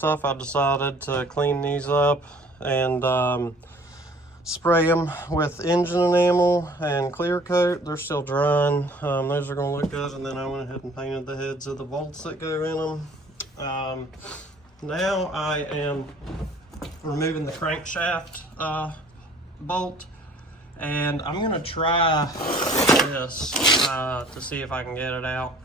Stuff, I decided to clean these up and spray them with engine enamel and clear coat. They're still drying. Those are going to look good, and then I went ahead and painted the heads of the bolts that go in them. Now I am removing the crankshaft bolt, and I'm going to try this to see if I can get it out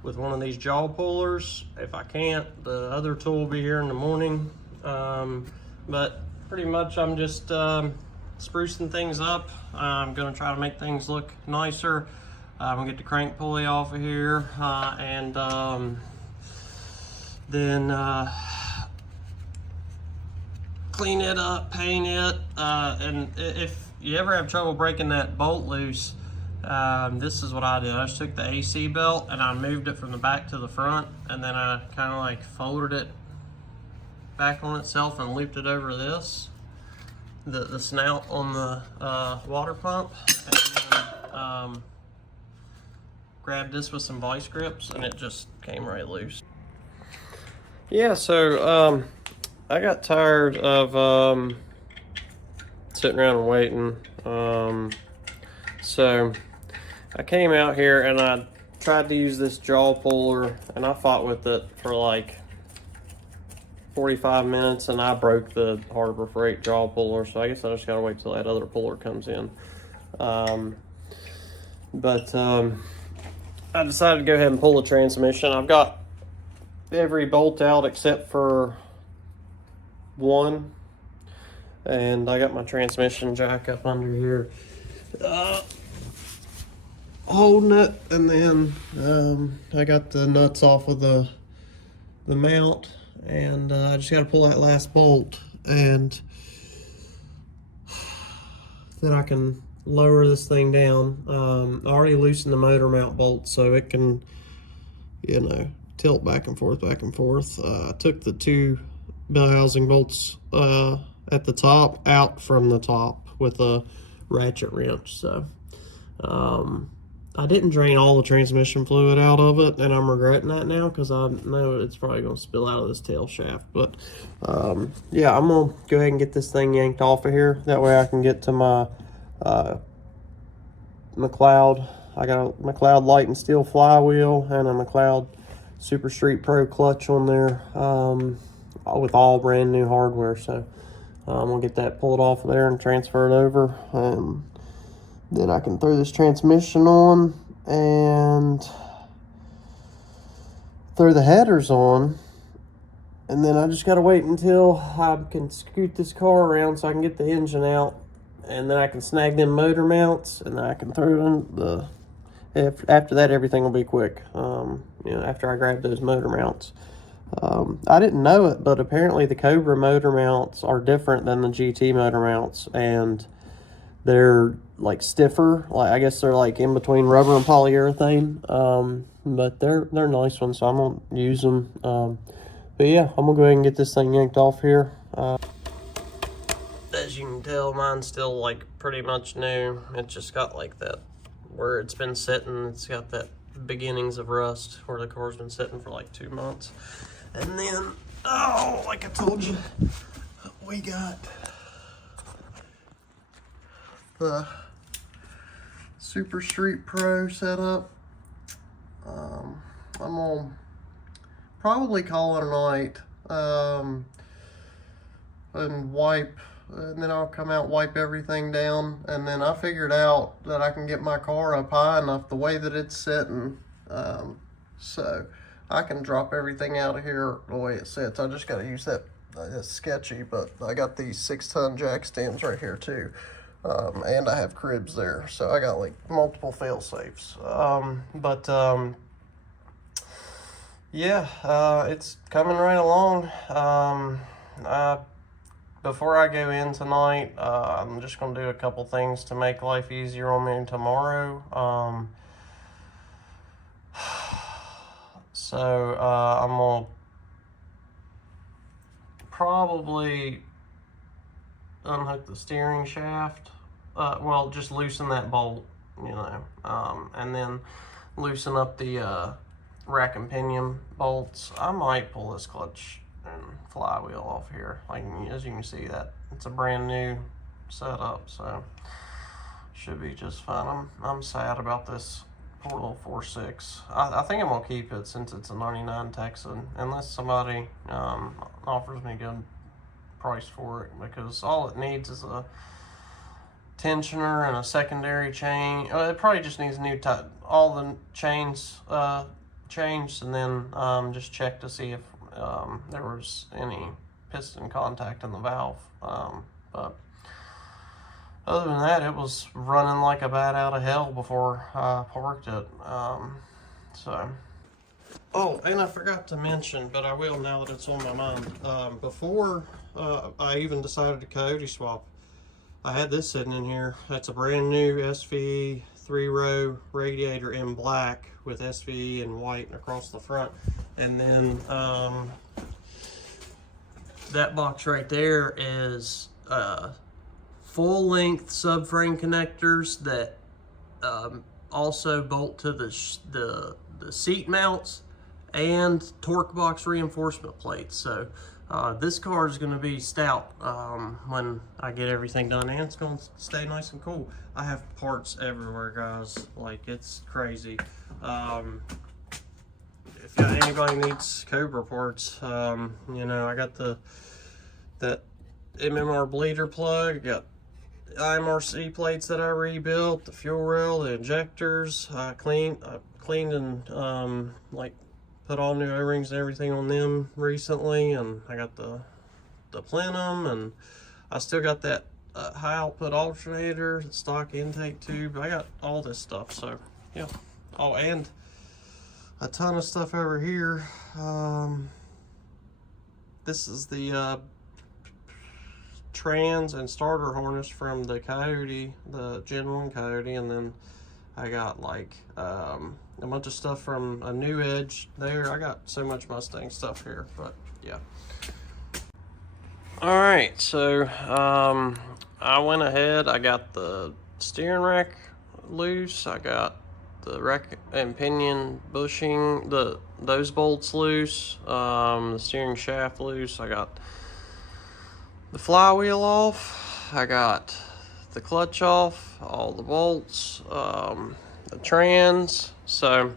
with one of these jaw pullers. If I can't, the other tool will be here in the morning. But pretty much I'm just sprucing things up. I'm gonna try to make things look nicer. I'm gonna get the crank pulley off of here and then clean it up, paint it, and if you ever have trouble breaking that bolt loose, this is what I did. I just took the AC belt and I moved it from the back to the front, and then I kind of like folded it back on itself and looped it over this, the snout on the water pump, and then grabbed this with some vice grips, and it just came right loose. Yeah, so I got tired of sitting around and waiting. So I came out here and I tried to use this jaw puller, and I fought with it for like 45 minutes, and I broke the Harbor Freight jaw puller, so I guess I just gotta wait till that other puller comes in. But I decided to go ahead and pull the transmission. I've got every bolt out except for one, and I got my transmission jack up under here holding it, and then I got the nuts off of the mount, and I just got to pull that last bolt, and then I can lower this thing down. I already loosened the motor mount bolt so it can, you know, tilt back and forth, back and forth. I took the two bell housing bolts at the top out from the top with a ratchet wrench. So I didn't drain all the transmission fluid out of it, and I'm regretting that now because I know it's probably going to spill out of this tail shaft. But yeah, I'm going to go ahead and get this thing yanked off of here. That way I can get to my McLeod. I got a McLeod light and steel flywheel and a McLeod Super Street Pro clutch on there with all brand new hardware. So I'm going to get that pulled off of there and transfer it over, and then I can throw this transmission on and throw the headers on, and then I just got to wait until I can scoot this car around so I can get the engine out, and then I can snag them motor mounts, and then I can throw it in after that everything will be quick. You know, after I grab those motor mounts. I didn't know it, but apparently the Cobra motor mounts are different than the GT motor mounts, and they're like stiffer. Like, I guess they're like in between rubber and polyurethane. But they're nice ones, so I'm gonna use them. But yeah, I'm gonna go ahead and get this thing yanked off here. As you can tell, mine's still like pretty much new. It just got like that where it's been sitting. It's got that beginnings of rust where the car's been sitting for like 2 months. And then, oh, like I told you, we got the Super Street Pro set up. I'm gonna probably call it a night and wipe, and then I'll come out, wipe everything down, and then I figured out that I can get my car up high enough the way that it's sitting, so I can drop everything out of here the way it sits. I just got to use that. It's sketchy, but I got these 6-ton jack stands right here too. And I have cribs there, so I got like multiple fail safes. Yeah, it's coming right along. Before I go in tonight, I'm just gonna do a couple things to make life easier on me tomorrow. So I'm gonna probably unhook the steering shaft. Well, just loosen that bolt, you know, and then loosen up the rack and pinion bolts. I might pull this clutch and flywheel off here. Like, as you can see, that it's a brand new setup, so should be just fine. I'm sad about this poor little 4.6. I think I'm gonna keep it since it's a 99 Texan, unless somebody offers me a good price for it, because all it needs is a tensioner and a secondary chain. It probably just needs a new type, all the chains changed, and then just check to see if there was any piston contact in the valve. But other than that, it was running like a bat out of hell before I parked it. Oh, and I forgot to mention, but I will now that it's on my mind. Before I even decided to Coyote swap, I had this sitting in here. That's a brand new SVE 3-row radiator in black with SVE in white across the front. And then that box right there is full-length subframe connectors that also bolt to the seat mounts and torque box reinforcement plates. So this car is going to be stout when I get everything done, and it's going to stay nice and cool. I have parts everywhere, guys. Like, it's crazy. If anybody needs Cobra parts, you know, I got that MMR bleeder plug, got IMRC plates that I rebuilt, the fuel rail, the injectors. I cleaned and like put all new O-rings and everything on them recently, and I got the plenum, and I still got that high output alternator, stock intake tube. I got all this stuff, so yeah. Oh, and a ton of stuff over here. This is the trans and starter harness from the Coyote, the Gen 1 Coyote, and then I got like a bunch of stuff from a New Edge there. I got so much Mustang stuff here, but yeah. All right, so I went ahead, I got the steering rack loose, I got the rack and pinion bushing, those bolts loose, the steering shaft loose, I got the flywheel off, I got the clutch off, all the bolts, the trans. So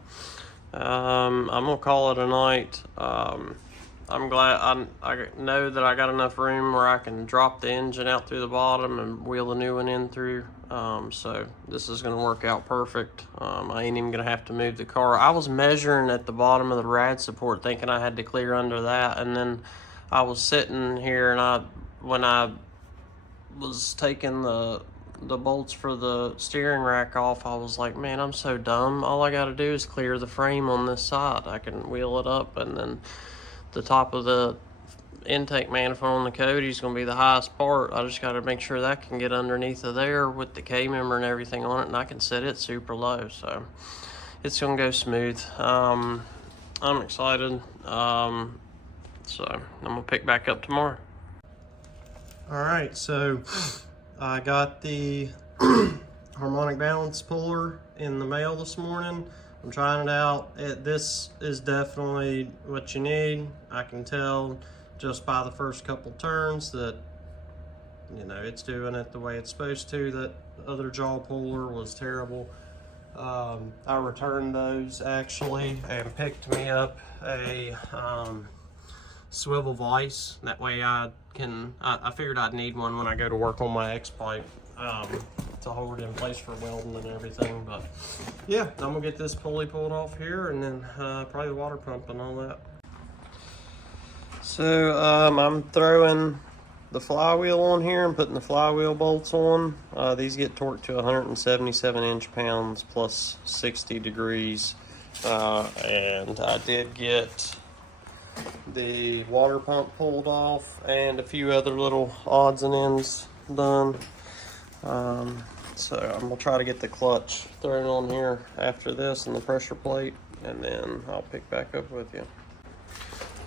I'm gonna call it a night. I'm glad I know that I got enough room where I can drop the engine out through the bottom and wheel the new one in through. So this is gonna work out perfect. I ain't even gonna have to move the car. I was measuring at the bottom of the rad support thinking I had to clear under that, and then I was sitting here, and when I was taking the bolts for the steering rack off, I was like, man, I'm so dumb. All I gotta do is clear the frame on this side. I can wheel it up, and then the top of the intake manifold on the Coyote is going to be the highest part. I just got to make sure that can get underneath of there with the K-member and everything on it, and I can set it super low, so it's going to go smooth. I'm excited. So I'm going to pick back up tomorrow. All right, so I got the harmonic balance puller in the mail this morning. I'm trying it out. This is definitely what you need. I can tell just by the first couple turns that, you know, it's doing it the way it's supposed to. That other jaw puller was terrible. I returned those actually and picked me up a swivel vise. That way I figured I'd need one when I go to work on my X-pipe. To hold it in place for welding and everything. But yeah, I'm gonna get this pulley pulled off here, and then probably the water pump and all that. So I'm throwing the flywheel on here and putting the flywheel bolts on. These get torqued to 177 inch-pounds plus 60 degrees. And I did get the water pump pulled off and a few other little odds and ends done. So I'm gonna try to get the clutch thrown on here after this and the pressure plate, and then I'll pick back up with you.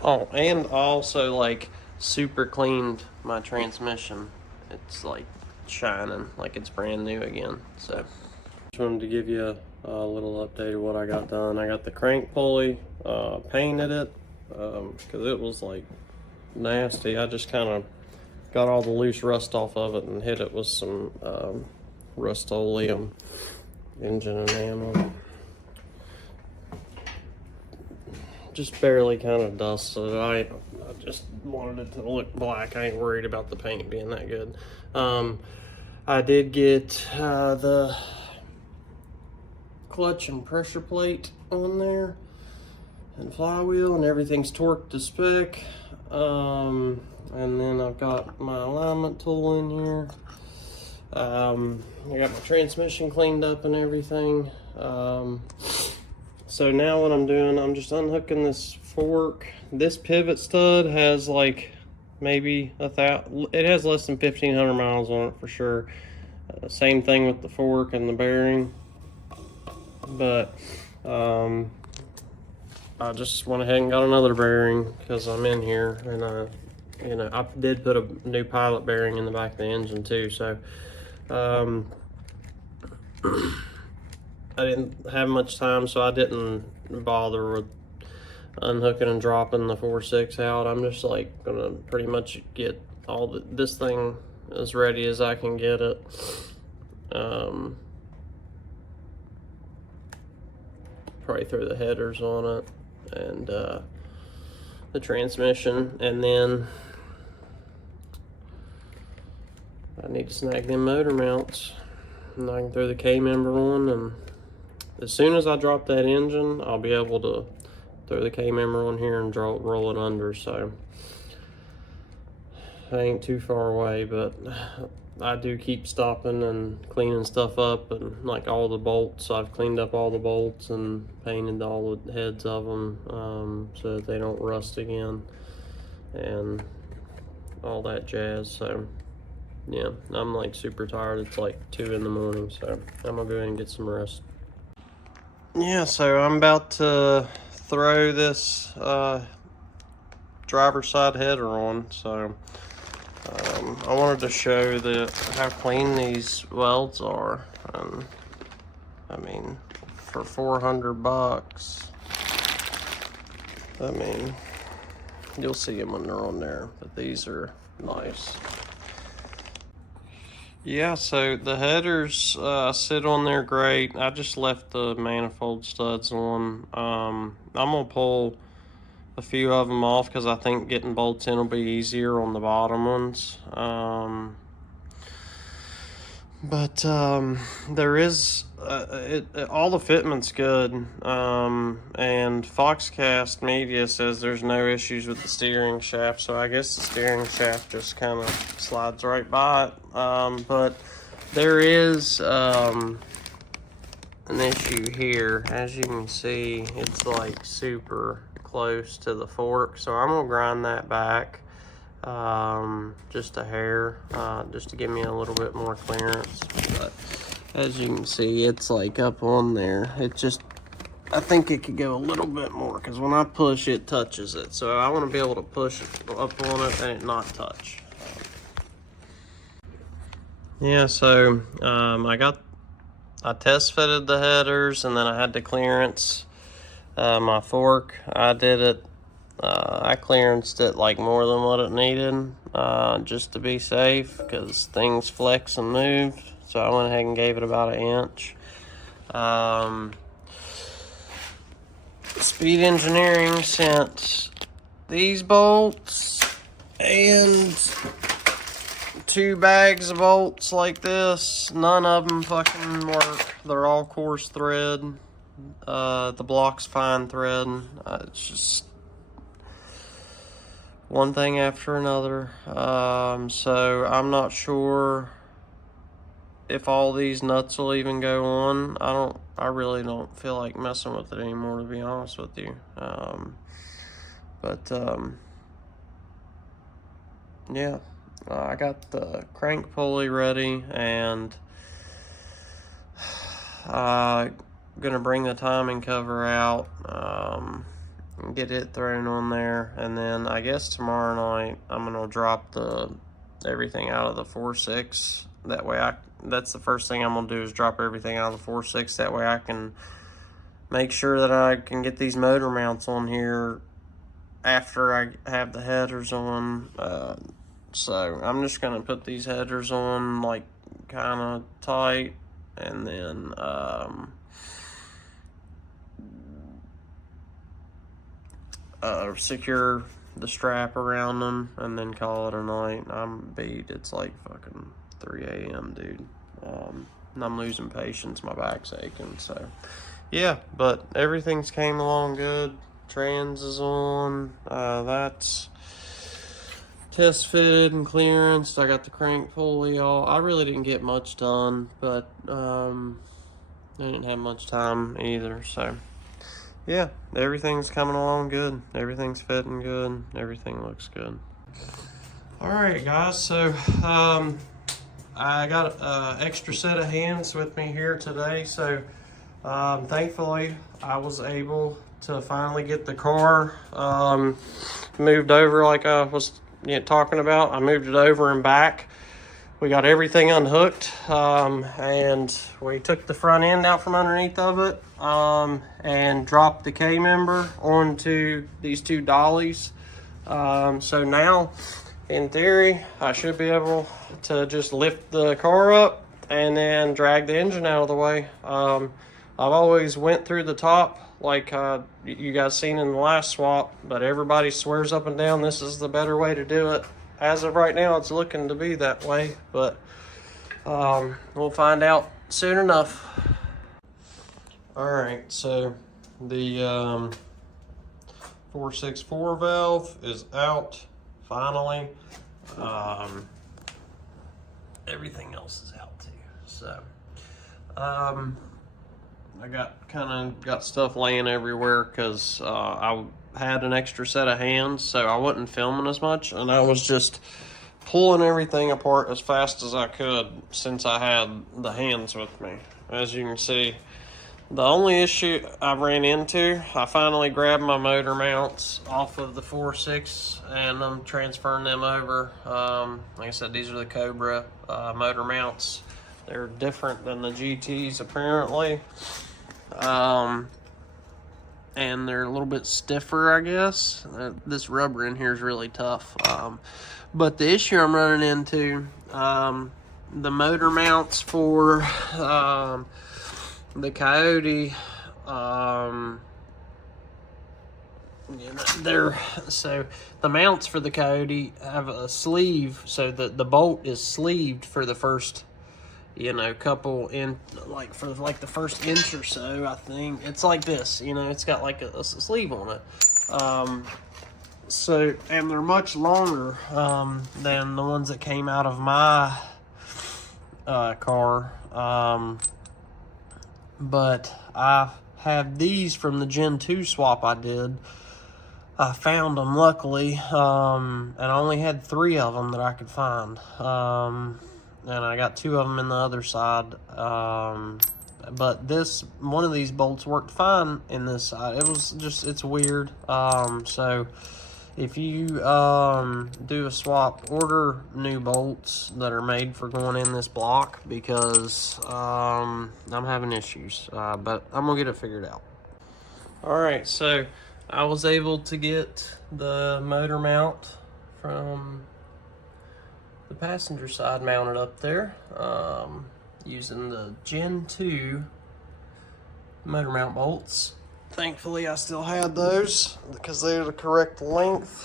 Oh, and I also like super cleaned my transmission. It's like shining like it's brand new again. So just wanted to give you a little update of what I got done. I got the crank pulley, painted it because it was like nasty. I just kind of got all the loose rust off of it and hit it with some Rust-Oleum engine enamel. Just barely kind of dusted. I just wanted it to look black. I ain't worried about the paint being that good. I did get the clutch and pressure plate on there and flywheel, and everything's torqued to spec. And then I've got my alignment tool in here. I got my transmission cleaned up and everything. So now what I'm doing, I'm just unhooking this fork. This pivot stud has like maybe it has less than 1,500 miles on it for sure. Same thing with the fork and the bearing. But I just went ahead and got another bearing because I'm in here, and you know, I did put a new pilot bearing in the back of the engine too. So I didn't have much time, so I didn't bother with unhooking and dropping the 4.6 out. I'm just like gonna pretty much get all this thing as ready as I can get it. Probably throw the headers on it and the transmission, and then I need to snag them motor mounts, and I can throw the K-member on, and as soon as I drop that engine, I'll be able to throw the K-member on here and roll it under. So I ain't too far away, but I do keep stopping and cleaning stuff up, and like all the bolts, I've cleaned up all the bolts and painted all the heads of them so that they don't rust again and all that jazz. So yeah, I'm like super tired. It's like 2 in the morning, so I'm gonna go ahead and get some rest. Yeah, so I'm about to throw this driver's side header on. So I wanted to show how clean these welds are. I mean, for $400, I mean, you'll see them when they're on there, but these are nice. Yeah, so the headers sit on there great. I just left the manifold studs on. I'm gonna pull a few of them off because I think getting bolts in will be easier on the bottom ones. But there is all the fitment's good, and Foxcast Media says there's no issues with the steering shaft, so I guess the steering shaft just kind of slides right by it. But there is an issue here. As you can see, it's like super close to the fork, so I'm gonna grind that back just a hair, just to give me a little bit more clearance. But as you can see, it's like up on there. It just, I think it could go a little bit more because when I push, it touches it. So I want to be able to push it up on it and it not touch. Yeah, so I test fitted the headers, and then I had to clearance my fork. I did it. I clearanced it like more than what it needed, just to be safe, because things flex and move. So I went ahead and gave it about 1 inch. Speed Engineering sent these bolts and 2 bags of bolts like this. None of them fucking work. They're all coarse thread. The block's fine thread. It's just one thing after another. So I'm not sure if all these nuts will even go on. I really don't feel like messing with it anymore, to be honest with you. Yeah, I got the crank pulley ready, and I'm gonna bring the timing cover out, and get it thrown on there, and then I guess tomorrow night I'm gonna drop everything out of the 4.6. That way that's the first thing I'm gonna do, is drop everything out of the 4.6. That way I can make sure that I can get these motor mounts on here after I have the headers on. So I'm just gonna put these headers on like kind of tight, and then secure the strap around them, and then call it a night. I'm beat. It's like fucking 3 a.m. dude. And I'm losing patience. My back's aching. So yeah, but everything's came along good. Trans is on. That's test fitted and clearance. I got the crank pulley all. I really didn't get much done, but I didn't have much time either. So yeah, everything's coming along good. Everything's fitting good. Everything looks good. All right, guys. So I got an extra set of hands with me here today. So thankfully, I was able to finally get the car moved over like I was talking about. I moved it over and back. We got everything unhooked, and we took the front end out from underneath of it, and dropped the K-member onto these two dollies. So now, in theory, I should be able to just lift the car up and then drag the engine out of the way. I've always went through the top like you guys seen in the last swap, but everybody swears up and down this is the better way to do it. As of right now, it's looking to be that way, but we'll find out soon enough. All right, so the 464 valve is out finally. Everything else is out too. So I got stuff laying everywhere because I had an extra set of hands, so I wasn't filming as much, and I was just pulling everything apart as fast as I could since I had the hands with me. As you can see, the only issue I ran into, I finally grabbed my motor mounts off of the 4.6 and I'm transferring them over. Like I said, these are the Cobra motor mounts. They're different than the GTs apparently. And they're a little bit stiffer, I guess. This rubber in here is really tough. But the issue I'm running into, the motor mounts for the Coyote, so the mounts for the Coyote have a sleeve, so the bolt is sleeved for the first couple in, like for like the first inch or so. I think it's like this, it's got like a sleeve on it. So, and they're much longer than the ones that came out of my car. But I have these from the Gen 2 swap I did. I found them luckily, and I only had 3 of them that I could find. And I got 2 of them in the other side. But one of these bolts worked fine in this side. It's weird. So if you do a swap, order new bolts that are made for going in this block, because I'm having issues. But I'm gonna get it figured out. All right, so I was able to get the motor mount from the passenger side mounted up there, using the Gen 2 motor mount bolts. Thankfully, I still had those because they're the correct length.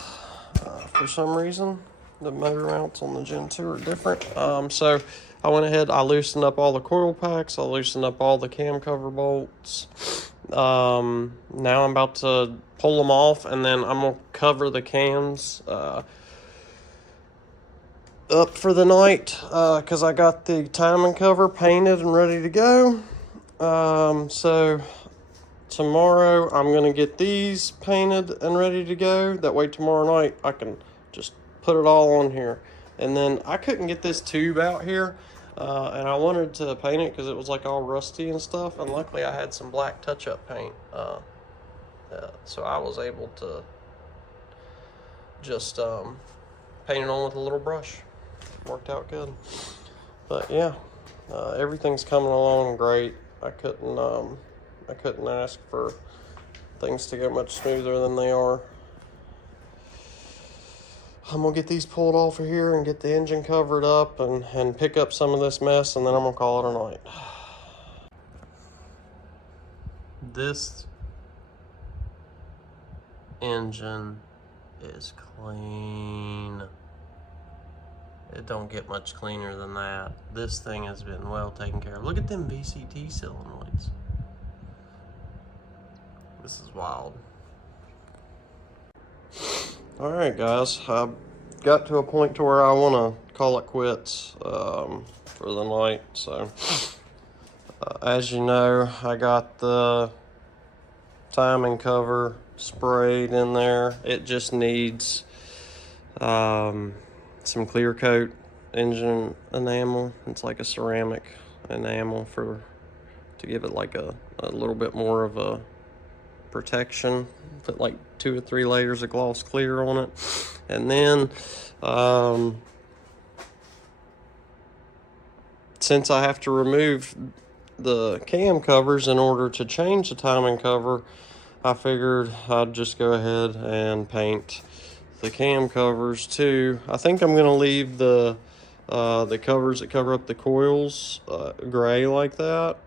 For some reason, the motor mounts on the Gen 2 are different. So I went ahead, I loosened up all the coil packs, I loosened up all the cam cover bolts. Now I'm about to pull them off, and then I'm gonna cover the cams up for the night, because I got the timing cover painted and ready to go. So tomorrow I'm gonna get these painted and ready to go. That way tomorrow night I can just put it all on here. And then I couldn't get this tube out here, and I wanted to paint it because it was like all rusty and stuff, and luckily I had some black touch-up paint, so I was able to just paint it on with a little brush. Worked out good. But yeah, everything's coming along great. I couldn't ask for things to go much smoother than they are. I'm gonna get these pulled off of here and get the engine covered up and pick up some of this mess, and then I'm gonna call it a night. This engine is clean. It don't get much cleaner than that. This thing has been well taken care of. Look at them VCT solenoids. This is wild. All right, guys, I got to a point to where I want to call it quits for the night. So, as you know, I got the timing cover sprayed in there. It just needs some clear coat engine enamel. It's like a ceramic enamel to give it like a little bit more of a protection. Put like 2 or 3 layers of gloss clear on it, and then since I have to remove the cam covers in order to change the timing cover, I figured I'd just go ahead and paint the cam covers too. I think I'm gonna leave the covers that cover up the coils gray like that,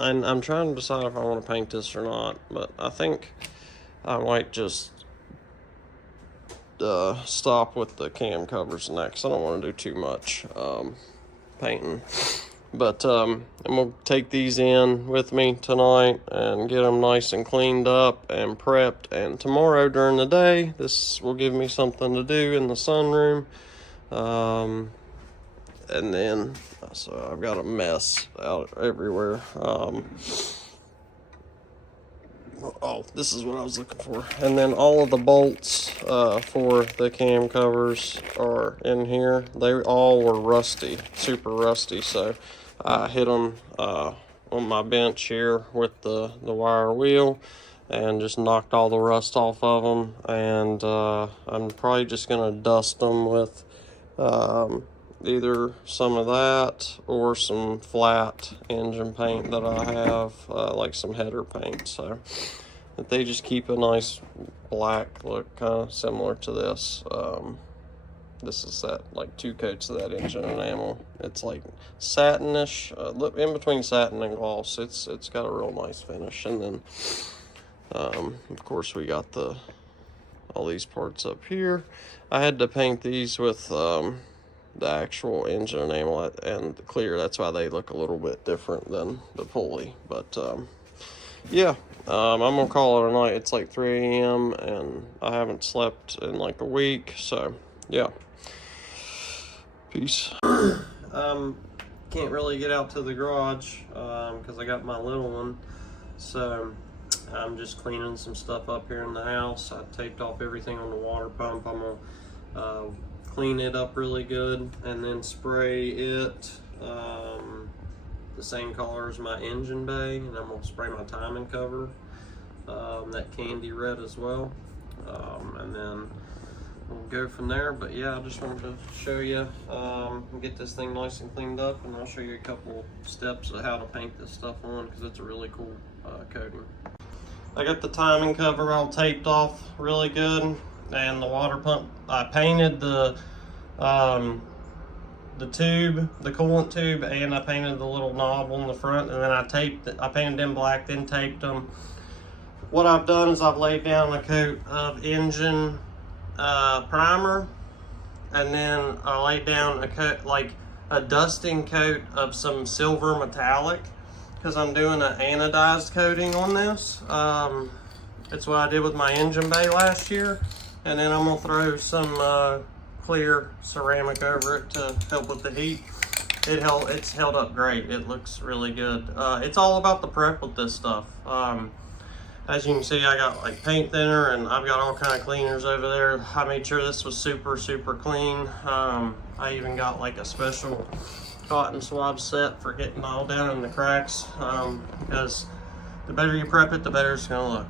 and I'm trying to decide if I want to paint this or not, but I think I might just stop with the cam covers next. I don't want to do too much painting, but I'm gonna take these in with me tonight and get them nice and cleaned up and prepped, and tomorrow during the day this will give me something to do in the sunroom. And then so I've got a mess out everywhere. Oh, this is what I was looking for. And then all of the bolts for the cam covers are in here. They all were rusty, super rusty. So I hit them on my bench here with the wire wheel and just knocked all the rust off of them. And I'm probably just gonna dust them with either some of that or some flat engine paint that I have, like some header paint, so that they just keep a nice black look, kind of similar to this. This is that, like 2 coats of that engine enamel. It's like satinish, look in between satin and gloss. It's got a real nice finish. And then of course we got all these parts up here. I had to paint these with the actual engine enamel and the clear. That's why they look a little bit different than the pulley. But yeah, I'm gonna call it a night. It's like 3 a.m. and I haven't slept in like a week, so yeah, peace. Can't really get out to the garage because I got my little one, so I'm just cleaning some stuff up here in the house. I taped off everything on the water pump. I'm gonna clean it up really good and then spray it the same color as my engine bay, and I'm gonna spray my timing cover that candy red as well, and then we'll go from there. But yeah, I just wanted to show you get this thing nice and cleaned up, and I'll show you a couple steps of how to paint this stuff on, because it's a really cool coating. I got the timing cover all taped off really good, and the water pump, I painted the tube, the coolant tube, and I painted the little knob on the front, and then I painted them black, then taped them. What I've done is I've laid down a coat of engine primer, and then I laid down a coat, like a dusting coat of some silver metallic, because I'm doing an anodized coating on this. That's what I did with my engine bay last year. And then I'm gonna throw some clear ceramic over it to help with the heat. It's held up great. It looks really good. It's all about the prep with this stuff. As you can see, I got like paint thinner, and I've got all kind of cleaners over there. I made sure this was super clean. I even got like a special cotton swab set for getting all down in the cracks, because the better you prep it, the better it's gonna look.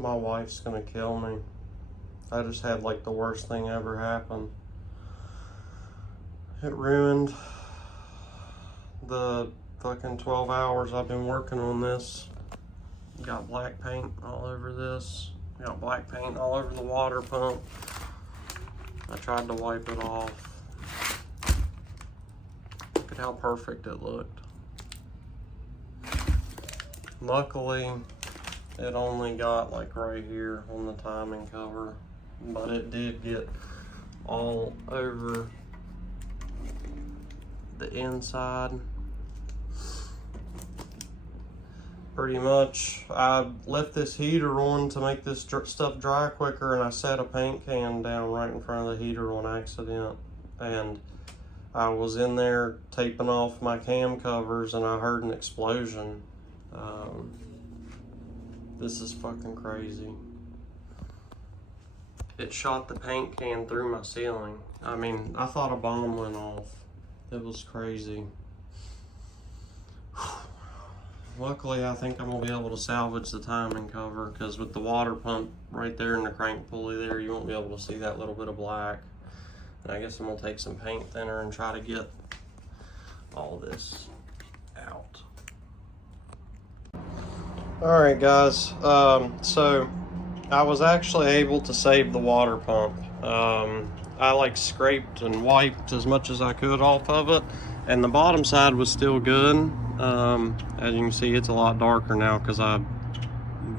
My wife's gonna kill me. I just had like the worst thing ever happen. It ruined the fucking 12 hours I've been working on this. Got black paint all over this. Got black paint all over the water pump. I tried to wipe it off. Look at how perfect it looked. Luckily, it only got like right here on the timing cover, but it did get all over the inside. Pretty much, I left this heater on to make this stuff dry quicker, and I set a paint can down right in front of the heater on accident. And I was in there taping off my cam covers, and I heard an explosion. This is fucking crazy. It shot the paint can through my ceiling. I mean, I thought a bomb went off. It was crazy. Luckily, I think I'm gonna be able to salvage the timing cover, because with the water pump right there in the crank pulley there, you won't be able to see that little bit of black. And I guess I'm gonna take some paint thinner and try to get all this out. All right, guys, so I was actually able to save the water pump. I like scraped and wiped as much as I could off of it, and the bottom side was still good. As you can see, it's a lot darker now because I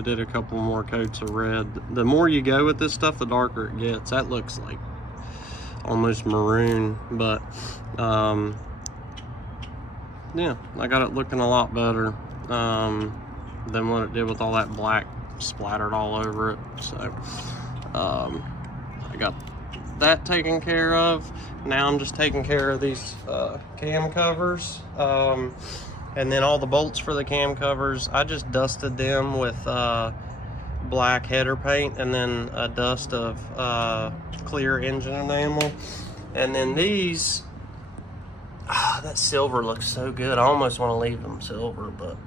did a couple more coats of red. The more you go with this stuff, the darker it gets. That looks like almost maroon, but yeah, I got it looking a lot better than what it did with all that black splattered all over it. So I got that taken care of. Now I'm just taking care of these cam covers, and then all the bolts for the cam covers, I just dusted them with black header paint and then a dust of clear engine enamel. And then these, that silver looks so good. I almost want to leave them silver, but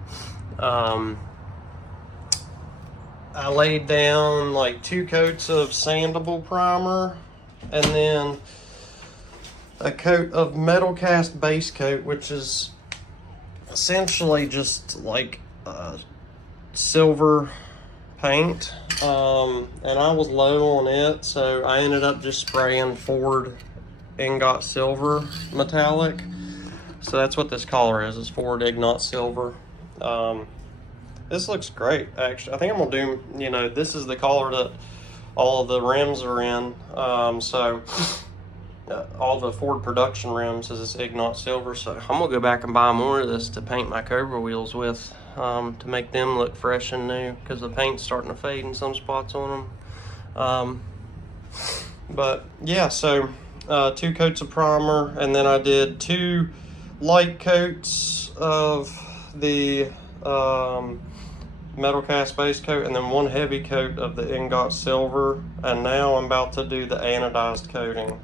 I laid down like 2 coats of sandable primer, and then a coat of metal cast base coat, which is essentially just like silver paint. And I was low on it, so I ended up just spraying Ford Ingot Silver Metallic. So that's what this color is Ford Ingot Silver. This looks great, actually. I think I'm gonna do, you know, this is the color that all of the rims are in. All the Ford production rims is this Ignat Silver. So I'm gonna go back and buy more of this to paint my Cobra wheels with, to make them look fresh and new, because the paint's starting to fade in some spots on them. But yeah, so 2 coats of primer, and then I did 2 light coats of the metal cast base coat, and then 1 heavy coat of the Ingot Silver. And now I'm about to do the anodized coating.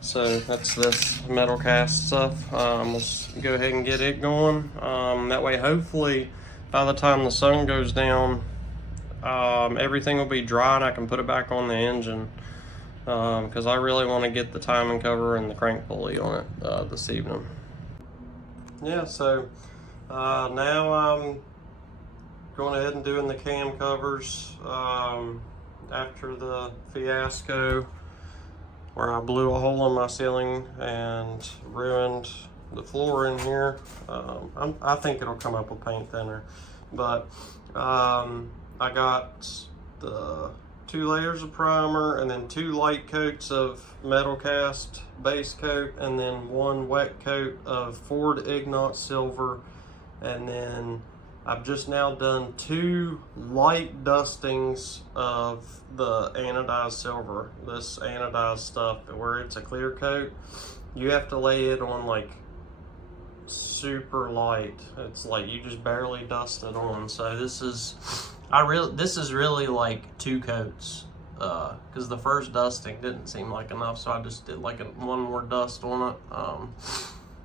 So that's this metal cast stuff. Let's go ahead and get it going. That way, hopefully, by the time the sun goes down, everything will be dry and I can put it back on the engine. Because I really want to get the timing cover and the crank pulley on it this evening. Yeah, so now I'm going ahead and doing the cam covers after the fiasco where I blew a hole in my ceiling and ruined the floor in here. I think it'll come up with paint thinner, but I got the 2 layers of primer, and then 2 light coats of metal cast base coat, and then 1 wet coat of Ford Ignat Silver. And then I've just now done 2 light dustings of the anodized silver. This anodized stuff, where it's a clear coat, you have to lay it on like super light. It's like you just barely dust it on. So this is really like 2 coats, because the first dusting didn't seem like enough, so I just did like 1 more dust on it.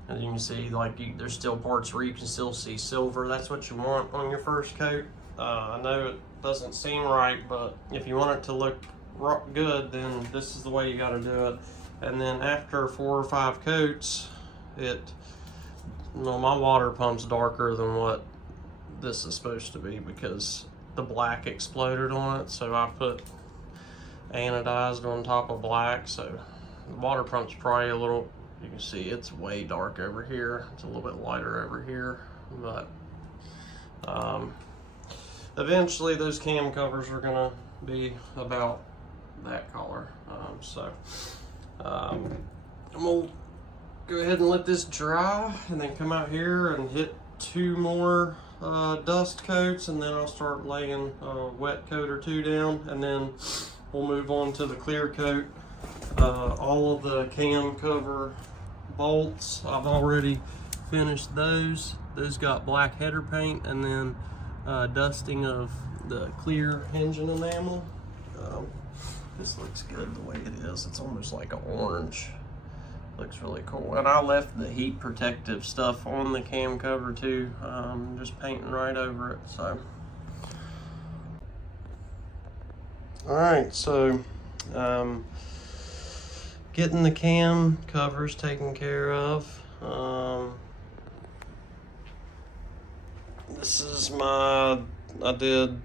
As you can see, like there's still parts where you can still see silver. That's what you want on your first coat. I know it doesn't seem right, but if you want it to look good, then this is the way you got to do it. And then after 4 or 5 coats, my water pump's darker than what this is supposed to be because the black exploded on it. So I put anodized on top of black, so the water pump's probably a little, you can see it's way dark over here. It's a little bit lighter over here, but eventually those cam covers are gonna be about that color. I'm gonna go ahead and let this dry and then come out here and hit 2 more dust coats, and then I'll start laying a wet coat or 2 down, and then we'll move on to the clear coat. All of the cam cover bolts, I've already finished those. Those got black header paint, and then dusting of the clear engine enamel. This looks good the way it is. It's almost like an orange. Looks really cool. And I left the heat protective stuff on the cam cover too, just painting right over it. So, all right, so getting the cam covers taken care of. This is I did,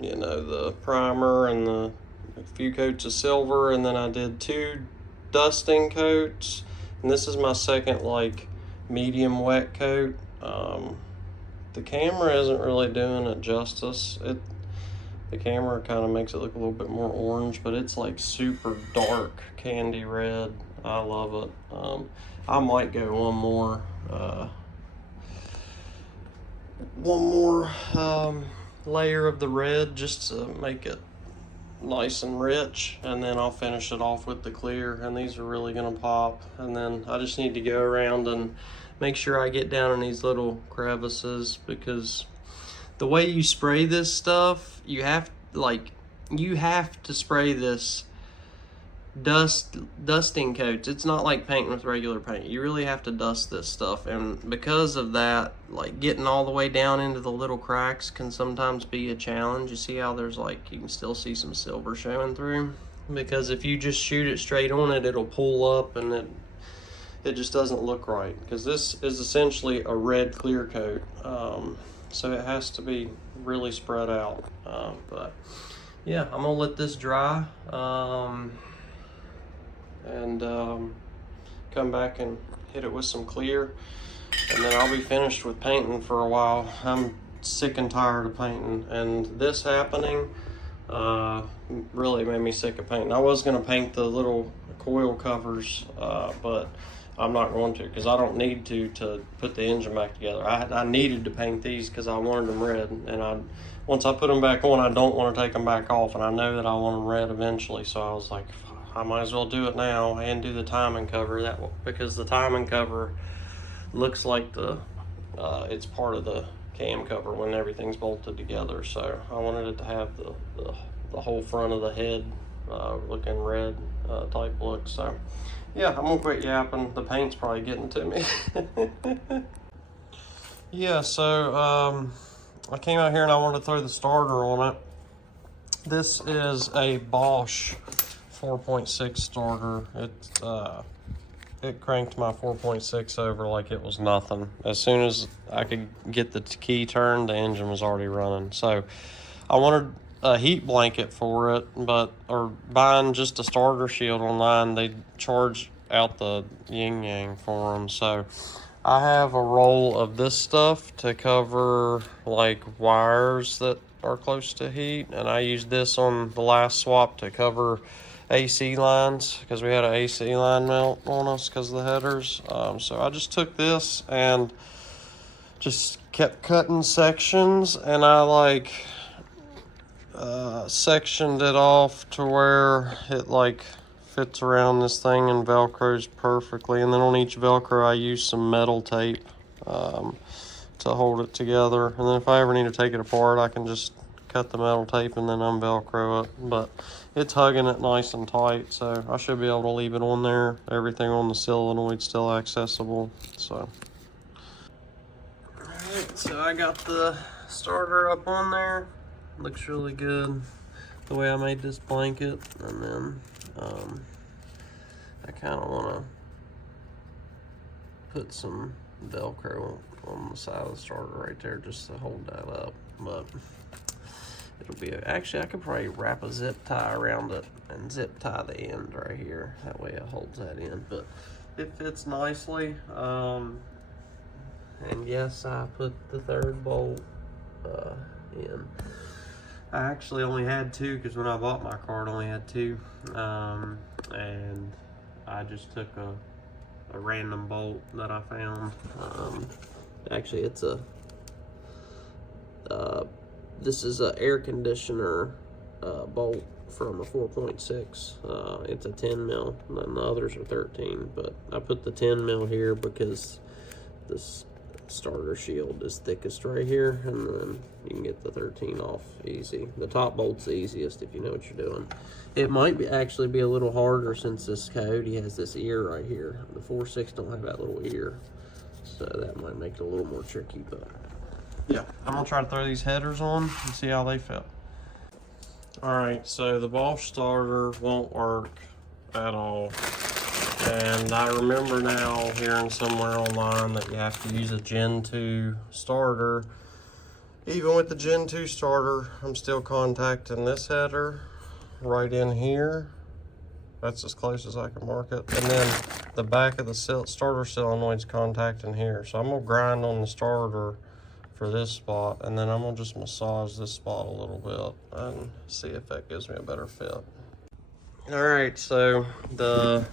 the primer and a few coats of silver, and then I did 2 dusting coats, and this is my second like medium wet coat. The camera isn't really doing it justice. The camera kind of makes it look a little bit more orange, but it's like super dark candy red. I love it. I might go one more layer of the red just to make it nice and rich, and then I'll finish it off with the clear, and these are really gonna pop. And then I just need to go around and make sure I get down in these little crevices, because the way you spray this stuff, you have to spray this dusting coats. It's not like painting with regular paint. You really have to dust this stuff, and because of that, like getting all the way down into the little cracks can sometimes be a challenge. You see how there's you can still see some silver showing through, because if you just shoot it straight on it, it'll pull up and it just doesn't look right, because this is essentially a red clear coat, so it has to be really spread out. But yeah, I'm gonna let this dry and come back and hit it with some clear, and then I'll be finished with painting for a while. I'm sick and tired of painting, and this happening really made me sick of painting. I was going to paint the little coil covers, but I'm not going to, because I don't need to put the engine back together. I needed to paint these because I wanted them red, and once I put them back on, I don't want to take them back off, and I know that I want them red eventually, so I was like, I might as well do it now and do the timing cover, because the timing cover looks like it's part of the cam cover when everything's bolted together. So I wanted it to have the whole front of the head looking red type look. So yeah, I'm gonna quit yapping. The paint's probably getting to me. Yeah, so I came out here and I wanted to throw the starter on it. This is a Bosch 4.6 starter. It cranked my 4.6 over like it was nothing. As soon as I could get the key turned, the engine was already running. So I wanted a heat blanket for it, or buying just a starter shield online, they charge out the yin yang for them. So I have a roll of this stuff to cover like wires that are close to heat, and I used this on the last swap to cover AC lines, because we had an AC line melt on us because of the headers. So I just took this and just kept cutting sections, and I sectioned it off to where it fits around this thing and velcros perfectly. And then on each velcro I used some metal tape to hold it together, and then if I ever need to take it apart, I can just cut the metal tape and then unvelcro it. But it's hugging it nice and tight, so I should be able to leave it on there. Everything on the solenoid still accessible. So alright, so I got the starter up on there. Looks really good the way I made this blanket. And then I kind of want to put some Velcro on the side of the starter right there just to hold that up. But it'll be, actually I could probably wrap a zip tie around it and zip tie the end right here. That way it holds that in, but it fits nicely. And yes, I put the third bolt in. I actually only had two because when I bought my car, it only had two. And I just took a random bolt that I found. Actually, it's a this is a air conditioner bolt from a 4.6. It's a 10 mil, and the others are 13. But I put the 10 mil here because this starter shield is thickest right here, and then you can get the 13 off easy. The top bolt's the easiest if you know what you're doing. It might actually be a little harder since this Coyote has this ear right here. The 4.6 don't have that little ear, so that might make it a little more tricky. But yeah, I'm gonna try to throw these headers on and see how they feel. All right, so the Bosch starter won't work at all. And I remember now hearing somewhere online that you have to use a Gen 2 starter. Even with the Gen 2 starter, I'm still contacting this header right in here. That's as close as I can mark it. And then the back of the starter solenoid's contacting here. So I'm gonna grind on the starter for this spot, and then I'm gonna just massage this spot a little bit and see if that gives me a better fit. All right, so the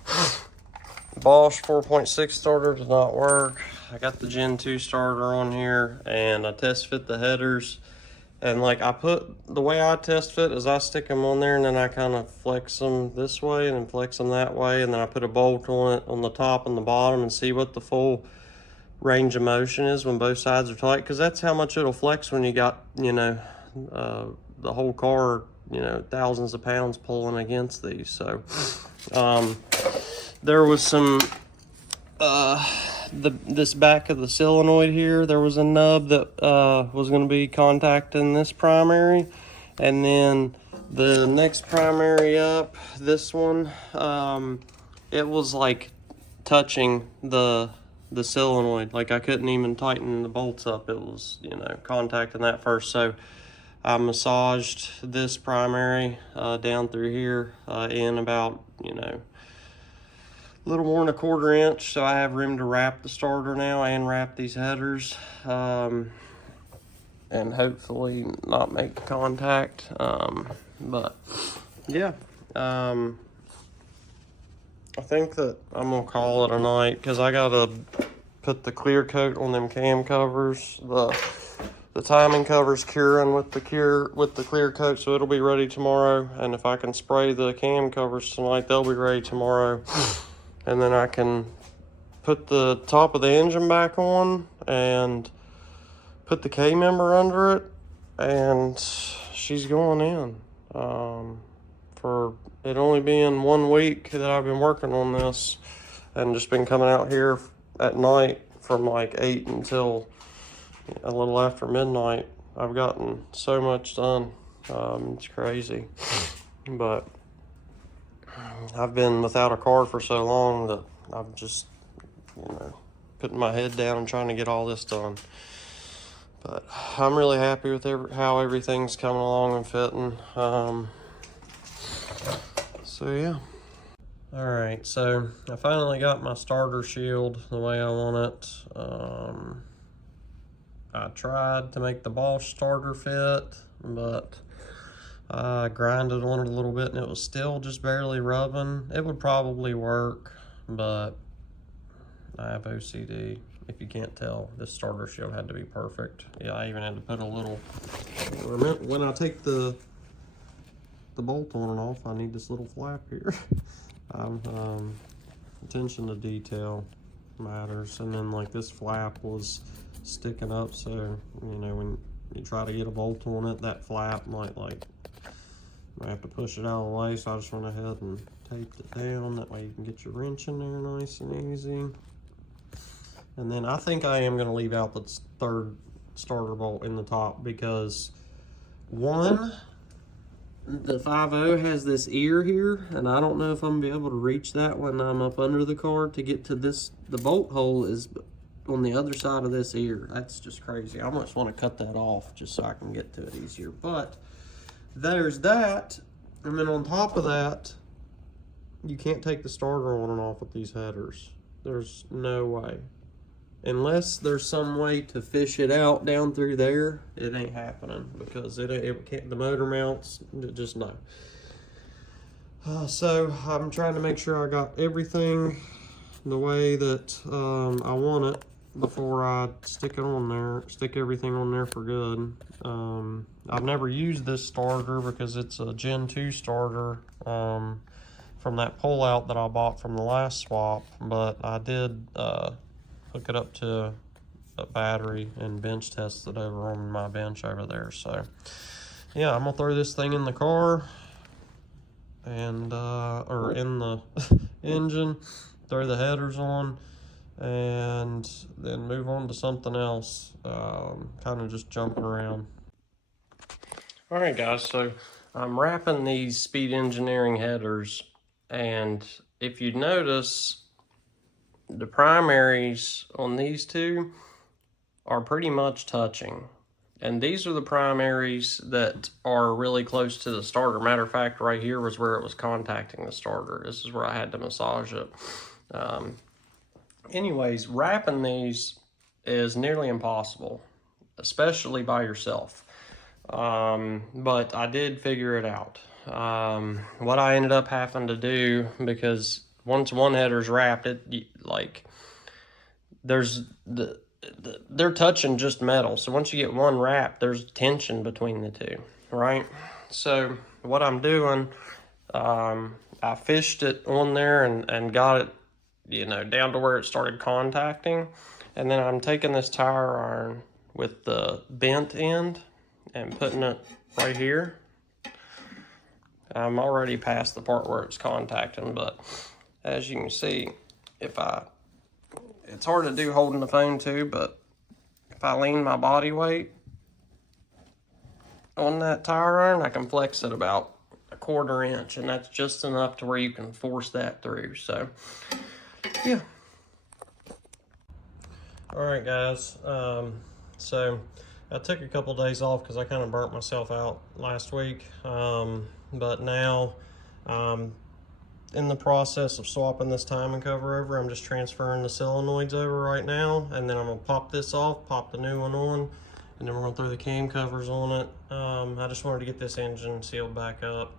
Bosch 4.6 starter did not work. I got the Gen 2 starter on here, and I test fit the headers. And like the way I test fit is I stick them on there, and then I kind of flex them this way and then flex them that way, and then I put a bolt on it on the top and the bottom and see what the full range of motion is when both sides are tight, because that's how much it'll flex when you got, you know, the whole car, you know, thousands of pounds pulling against these. So there was some this back of the solenoid here, there was a nub that was going to be contacting this primary, and then the next primary up, this one, it was like touching the solenoid. Like I couldn't even tighten the bolts up. It was, you know, contacting that first. So I massaged this primary down through here in about, you know, a little more than 1/4 inch. So I have room to wrap the starter now and wrap these headers, and hopefully not make contact. But yeah, I think that I'm gonna call it a night, because I gotta put the clear coat on them cam covers. The timing cover's curing with the clear coat, so it'll be ready tomorrow. And if I can spray the cam covers tonight, they'll be ready tomorrow. And then I can put the top of the engine back on and put the K-member under it, and she's going in. For it only being 1 week that I've been working on this, and just been coming out here at night from like 8 until a little after midnight, I've gotten so much done. It's crazy. But I've been without a car for so long that I've just, you know, putting my head down and trying to get all this done. But I'm really happy with how everything's coming along and fitting. So yeah. All right, so I finally got my starter shield the way I want it. I tried to make the Bosch starter fit, but I grinded on it a little bit and it was still just barely rubbing. It would probably work, but I have OCD. If you can't tell, this starter shield had to be perfect. Yeah, I even had to put a little, when I take the bolt on and off, I need this little flap here. Attention to detail matters. And then like this flap was sticking up, so you know, when you try to get a bolt on it, that flap might have to push it out of the way. So I just went ahead and taped it down, that way you can get your wrench in there nice and easy. And then I think I am going to leave out the third starter bolt in the top, because one, the 5.0 has this ear here, and I don't know if I'm going to be able to reach that when I'm up under the car to get to this. The bolt hole is on the other side of this ear. That's just crazy. I almost want to cut that off just so I can get to it easier. But there's that. And then on top of that, you can't take the starter on and off with these headers. There's no way. Unless there's some way to fish it out down through there, it ain't happening, because it can't, the motor mounts, just no. So I'm trying to make sure I got everything the way that I want it before I stick it on there, stick everything on there for good. I've never used this starter because it's a Gen 2 starter from that pullout that I bought from the last swap, but I did hook it up to a battery and bench test it over on my bench over there. So yeah, I'm gonna throw this thing in the car and or in the engine, throw the headers on, and then move on to something else. Kind of just jumping around. All right, guys, so I'm wrapping these Speed Engineering headers, and if you notice, the primaries on these two are pretty much touching. And these are the primaries that are really close to the starter. Matter of fact, right here was where it was contacting the starter. This is where I had to massage it. Anyways, wrapping these is nearly impossible, especially by yourself. But I did figure it out. What I ended up having to do, because once one header's wrapped, they're touching just metal. So once you get one wrapped, there's tension between the two, right? So what I'm doing, I fished it on there and got it, down to where it started contacting. And then I'm taking this tire iron with the bent end and putting it right here. I'm already past the part where it's contacting, but as you can see, it's hard to do holding the phone too, but if I lean my body weight on that tire iron, I can flex it about a 1/4 inch, and that's just enough to where you can force that through. So yeah. All right, guys, so I took a couple days off because I kind of burnt myself out last week, but now in the process of swapping this timing cover over. I'm just transferring the solenoids over right now, and then I'm gonna pop this off, pop the new one on, and then we're gonna throw the cam covers on it. I just wanted to get this engine sealed back up.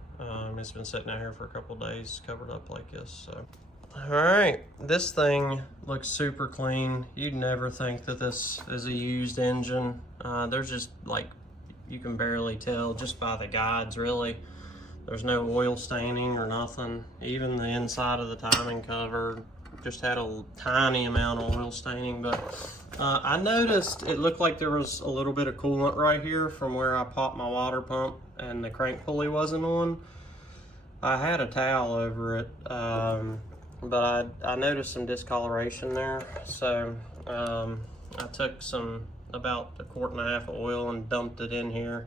It's been sitting out here for a couple days covered up like this. So all right, this thing looks super clean. You'd never think that this is a used engine. There's just, like, you can barely tell just by the guides, really. There's no oil staining or nothing. Even the inside of the timing cover just had a tiny amount of oil staining, but I noticed it looked like there was a little bit of coolant right here from where I popped my water pump and the crank pulley wasn't on. I had a towel over it, but I noticed some discoloration there. So I took about 1.5 quarts of oil and dumped it in here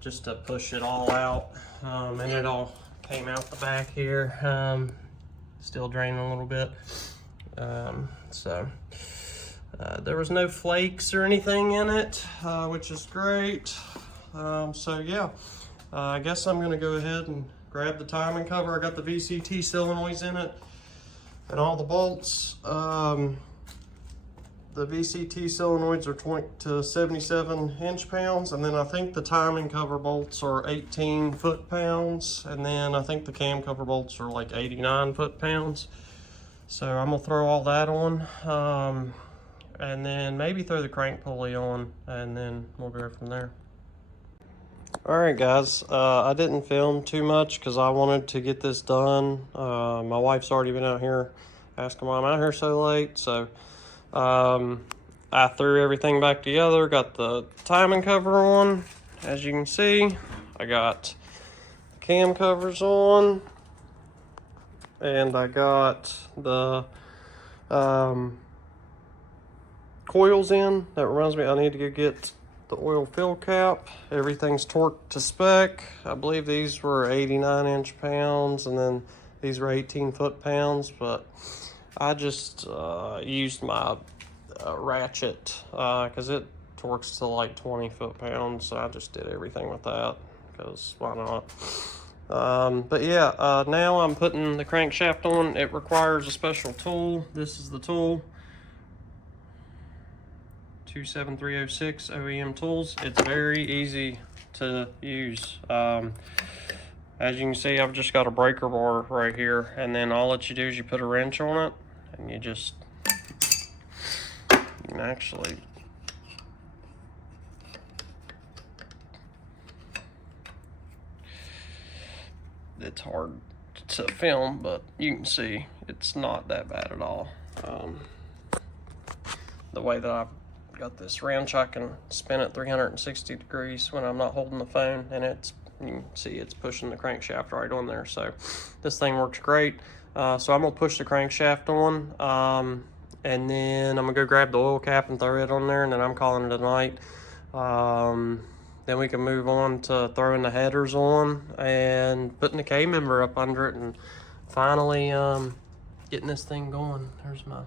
just to push it all out, and it all came out the back here, still draining a little bit. There was no flakes or anything in it, which is great. So yeah, I guess I'm gonna go ahead and grab the timing cover. I got the VCT solenoids in it and all the bolts. The VCT solenoids are 20 to 77 inch-pounds, and then I think the timing cover bolts are 18 foot-pounds, and then I think the cam cover bolts are like 89 foot-pounds. So I'm gonna throw all that on, and then maybe throw the crank pulley on, and then we'll go from there. All right, guys, I didn't film too much because I wanted to get this done. My wife's already been out here asking why I'm out here so late, so I threw everything back together, got the timing cover on. As you can see, I got the cam covers on, and I got the coils in. That reminds me, I need to go get the oil fill cap. Everything's torqued to spec. I believe these were 89 inch-pounds, and then these were 18 foot-pounds, but I just used my ratchet because it torques to like 20 foot-pounds, so I just did everything with that because why not? But yeah, now I'm putting the crankshaft on. It requires a special tool. This is the tool. 27306 OEM tools. It's very easy to use. As you can see, I've just got a breaker bar right here, and then all that you do is you put a wrench on it, and you can actually it's hard to film, but you can see it's not that bad at all. The way that I've got this wrench, I can spin it 360 degrees when I'm not holding the phone, and you can see it's pushing the crankshaft right on there. So this thing works great. So I'm gonna push the crankshaft on, and then I'm gonna go grab the oil cap and throw it on there, and then I'm calling it a night. Then we can move on to throwing the headers on and putting the K-member up under it, and finally getting this thing going. There's my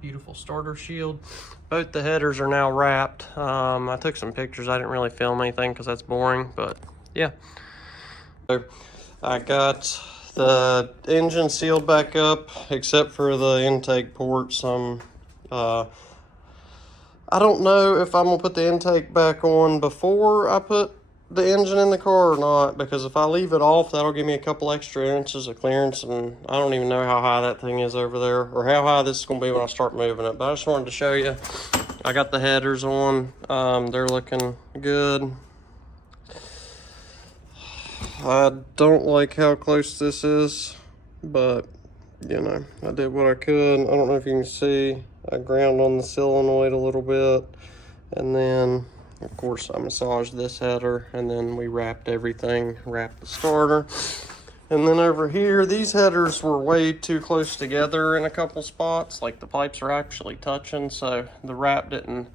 beautiful starter shield. Both the headers are now wrapped. I took some pictures. I didn't really film anything because that's boring, but yeah. So I got the engine sealed back up except for the intake ports. I don't know if I'm gonna put the intake back on before I put the engine in the car or not, because if I leave it off, that'll give me a couple extra inches of clearance, and I don't even know how high that thing is over there, or how high this is gonna be when I start moving it. But I just wanted to show you. I got the headers on. They're looking good. I don't like how close this is, but you know, I did what I could. I don't know if you can see, I ground on the solenoid a little bit, and then of course I massaged this header, and then we wrapped everything, wrapped the starter. And then over here, these headers were way too close together in a couple spots, like the pipes are actually touching, so the wrap didn't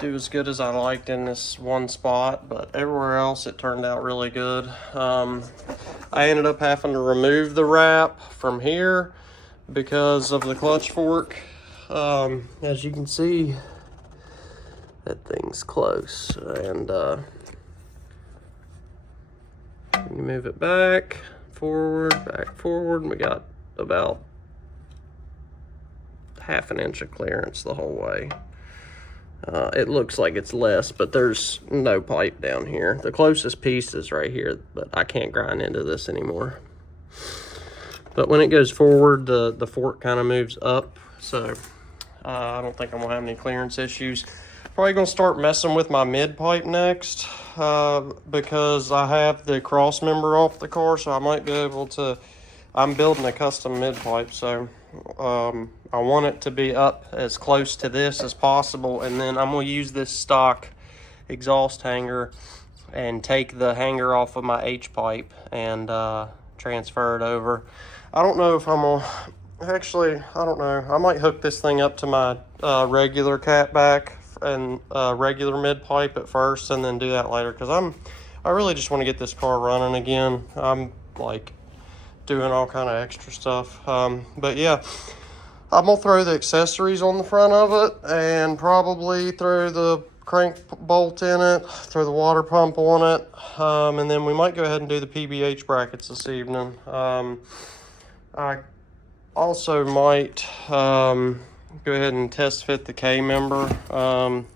do as good as I liked in this one spot, but everywhere else it turned out really good. I ended up having to remove the wrap from here because of the clutch fork. As you can see, that thing's close, and you move it back, forward, and we got about ½ an inch of clearance the whole way. It looks like it's less, but there's no pipe down here. The closest piece is right here, but I can't grind into this anymore. But when it goes forward, the fork kind of moves up, so I don't think I'm gonna have any clearance issues. Probably gonna start messing with my mid pipe next, because I have the cross member off the car, so I might be able to. I'm building a custom mid pipe, so I want it to be up as close to this as possible, and then I'm gonna use this stock exhaust hanger and take the hanger off of my H pipe and transfer it over. I don't know if I'm gonna, actually, I don't know. I might hook this thing up to my regular catback and regular mid pipe at first, and then do that later, because I really just want to get this car running again. I'm like doing all kind of extra stuff, but yeah, I'm gonna throw the accessories on the front of it, and probably throw the crank bolt in it, throw the water pump on it, and then we might go ahead and do the PBH brackets this evening. I also might go ahead and test fit the K member. I'm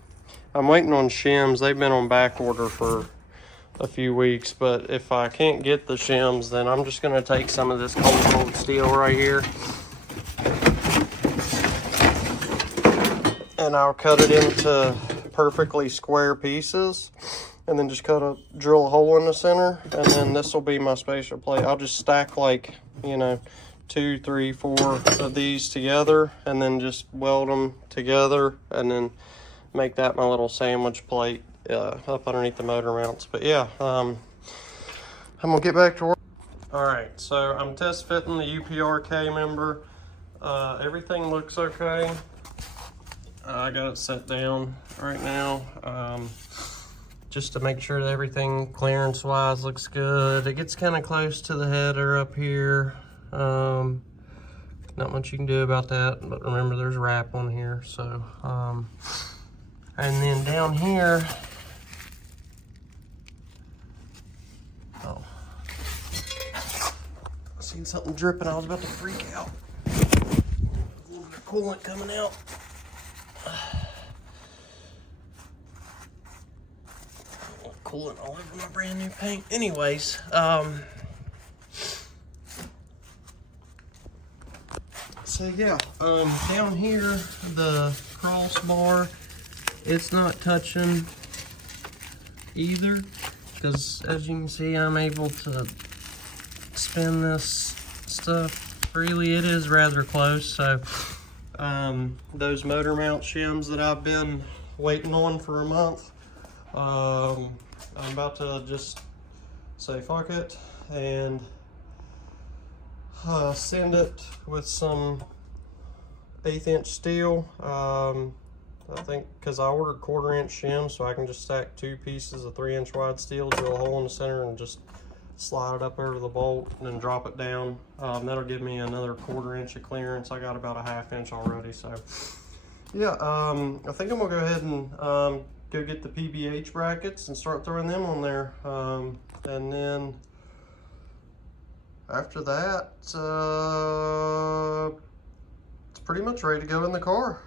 waiting on shims. They've been on back order for a few weeks, but if I can't get the shims, then I'm just gonna take some of this cold steel right here, and I'll cut it into perfectly square pieces, and then just drill a hole in the center, and then this will be my spacer plate. I'll just stack, like, you know, 2, 3, 4 of these together, and then just weld them together, and then make that my little sandwich plate up underneath the motor mounts. But yeah, I'm gonna get back to work. All right, so I'm test fitting the UPR K member. Everything looks okay. I got it set down right now, just to make sure that everything clearance wise looks good. It gets kind of close to the header up here. Not much you can do about that, but remember there's wrap on here, so and then down here Seen something dripping, I was about to freak out. A little bit of coolant coming out. Coolant all over my brand new paint. Anyways, so yeah, down here, the crossbar, it's not touching either, because as you can see, I'm able to spin this stuff freely. It is rather close, so those motor mount shims that I've been waiting on for a month, I'm about to just say fuck it and send it with some 1/8 inch steel. I think because I ordered 1/4 inch shims, so I can just stack 2 pieces of 3 inch wide steel, drill a hole in the center, and just slide it up over the bolt and then drop it down. That'll give me another 1/4 inch of clearance. I got about a 1/2 inch already, so yeah. I think I'm gonna go ahead and go get the PBH brackets and start throwing them on there, and then after that, it's pretty much ready to go in the car.